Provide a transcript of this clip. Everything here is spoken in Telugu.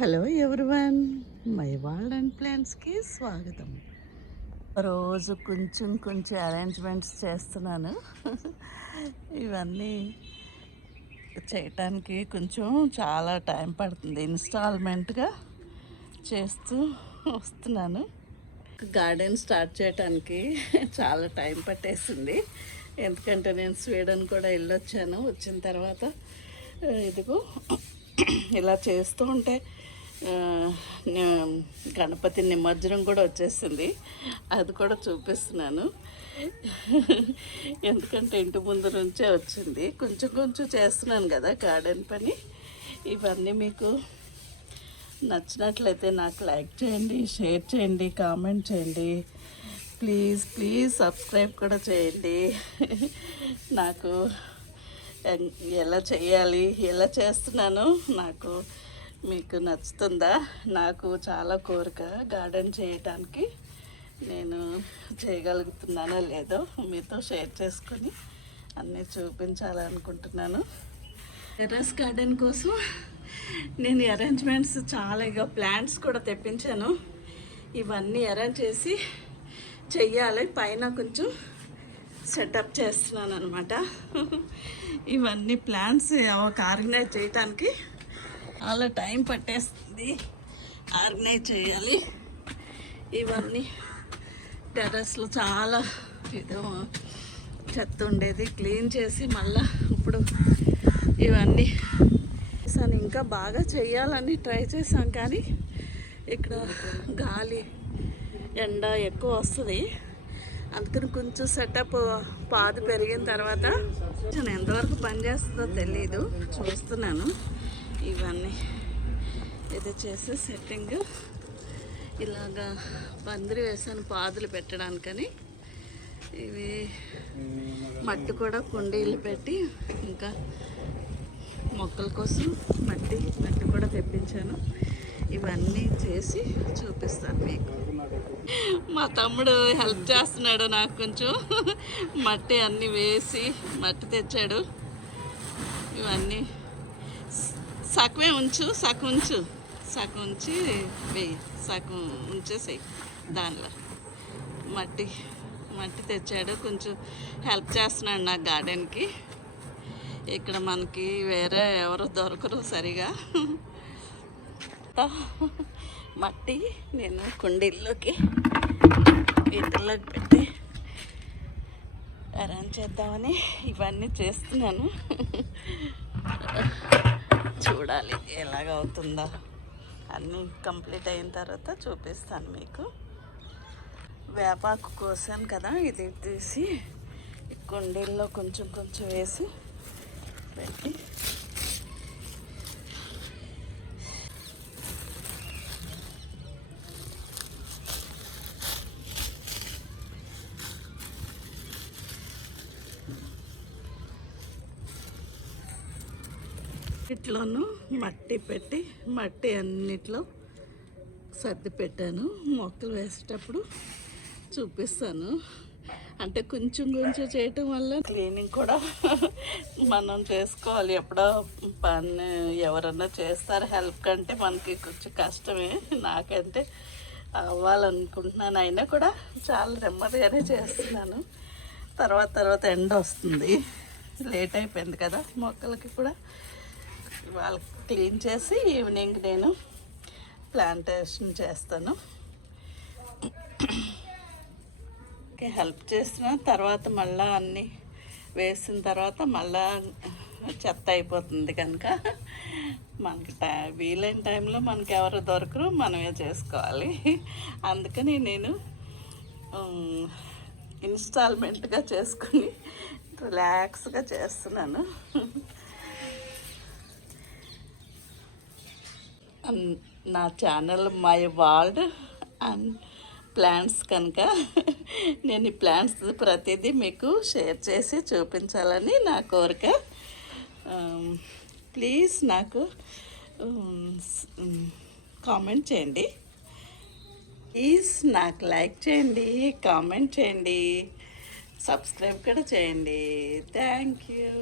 Hello everyone, my world and ప్లాన్స్కి స్వాగతం. రోజు కొంచెం కొంచెం అరేంజ్మెంట్స్ చేస్తున్నాను. ఇవన్నీ చేయటానికి కొంచెం చాలా టైం పడుతుంది. ఇన్స్టాల్మెంట్గా చేస్తూ వస్తున్నాను. గార్డెన్ స్టార్ట్ చేయడానికి చాలా టైం పట్టేసింది. ఎందుకంటే నేను స్వీడన్ కూడా వెళ్ళొచ్చాను. వచ్చిన తర్వాత ఇదిగో ఇలా చేస్తూ ఉంటే గణపతి నిమజ్జనం కూడా వచ్చేసింది. అది కూడా చూపిస్తున్నాను. ఎందుకంటే ఇంటి ముందు నుంచే వచ్చింది. కొంచెం కొంచెం చేస్తున్నాను కదా గార్డెన్ పని. ఇవన్నీ మీకు నచ్చినట్లయితే నాకు లైక్ చేయండి, షేర్ చేయండి, కామెంట్ చేయండి. ప్లీజ్ ప్లీజ్ సబ్స్క్రైబ్ కూడా చేయండి. నాకు ఎలా చేయాలి, ఎలా చేస్తున్నాను, నాకు మీకు నచ్చుతుందా? నాకు చాలా కోరిక గార్డెన్ చేయటానికి. నేను చేయగలుగుతున్నానో లేదో మీతో షేర్ చేసుకొని అన్నీ చూపించాలనుకుంటున్నాను. టెర్రస్ గార్డెన్ కోసం నేను అరేంజ్మెంట్స్ చాలా ప్లాంట్స్ కూడా తెప్పించాను. ఇవన్నీ అరేంజ్ చేసి చెయ్యాలి. పైన కొంచెం సెటప్ చేస్తున్నాను అనమాట. ఇవన్నీ ప్లాంట్స్ ఆర్గనైజ్ చేయటానికి చాలా టైం పట్టేస్తుంది. ఆర్గనైజ్ చేయాలి. ఇవన్నీ టెర్రస్లో చాలా ఏదో చెత్త ఉండేది, క్లీన్ చేసి మళ్ళీ ఇప్పుడు ఇవన్నీ చేశాను. ఇంకా బాగా చేయాలని ట్రై చేశాం, కానీ ఇక్కడ గాలి ఎండ ఎక్కువ వస్తుంది. అందుకని కొంచెం సెటప్ పాదు పెరిగిన తర్వాత నేను ఎంతవరకు పనిచేస్తుందో తెలీదు, చూస్తున్నాను. ఇవన్నీ ఇది చేసి సెట్టింగ్ ఇలాగా పందిరి వేసాను పాదులు పెట్టడానికని. ఇవి మట్టి కూడా కుండీలు పెట్టి ఇంకా మొక్కల కోసం మట్టి కూడా తెప్పించాను. ఇవన్నీ చేసి చూపిస్తాను మీకు. మా తమ్ముడు హెల్ప్ చేస్తున్నాడు నాకు. కొంచెం మట్టి అన్నీ వేసి మట్టి తెచ్చాడు. ఇవన్నీ సగమే ఉంచు, సగం ఉంచి వేయి, సగం ఉంచేసేయి. దానిలో మట్టి తెచ్చాడు. కొంచెం హెల్ప్ చేస్తున్నాడు నాకు గార్డెన్కి. ఇక్కడ మనకి వేరే ఎవరు దొరకరు సరిగా. మట్టి నేను కుండీల్లోకి వీటిల్లోకి పెట్టి అరేంజ్ చేద్దామని ఇవన్నీ చేస్తున్నాను. చూడాలి ఎలాగవుతుందో. అన్నీ కంప్లీట్ అయిన తర్వాత చూపిస్తాను మీకు. వేపాకు కోసాను కదా, ఇది తీసి కుండీల్లో కొంచెం కొంచెం వేసి పెట్టి ఇట్లోనూ మట్టి పెట్టి మట్టి అన్నిట్లో సర్ది పెట్టాను. మొక్కలు వేసేటప్పుడు చూపిస్తాను. అంటే కొంచెం కొంచెం చేయటం వల్ల క్లీనింగ్ కూడా మనం చేసుకోవాలి. ఎప్పుడో పని ఎవరన్నా చేస్తారు హెల్ప్ కంటే మనకి కొంచెం కష్టమే. నాకంటే అవ్వాలనుకుంటున్నాను, అయినా కూడా చాలా నెమ్మదిగానే చేస్తున్నాను. తర్వాత ఎండ వస్తుంది, లేట్ అయిపోయింది కదా మొక్కలకి కూడా. ఇవాళ క్లీన్ చేసి ఈవినింగ్ నేను ప్లాంటేషన్ చేస్తాను. హెల్ప్ చేసిన తర్వాత మళ్ళీ అన్నీ వేసిన తర్వాత మళ్ళా చెత్త అయిపోతుంది కనుక మనకి వీలైన టైంలో మనకి ఎవరు దొరకరు, మనమే చేసుకోవాలి. అందుకని నేను ఇన్స్టాల్మెంట్గా చేసుకుని రిలాక్స్గా చేస్తున్నాను. నా channel my world and plants కనుక నేను ఈ ప్లాంట్స్ ప్రతిదీ మీకు షేర్ చేసి చూపించాలని నా కోరిక. ప్లీజ్ నాకు కామెంట్ చేయండి. ప్లీజ్ నాకు లైక్ చేయండి, కామెంట్ చేయండి, సబ్స్క్రైబ్ కూడా చేయండి. Thank you.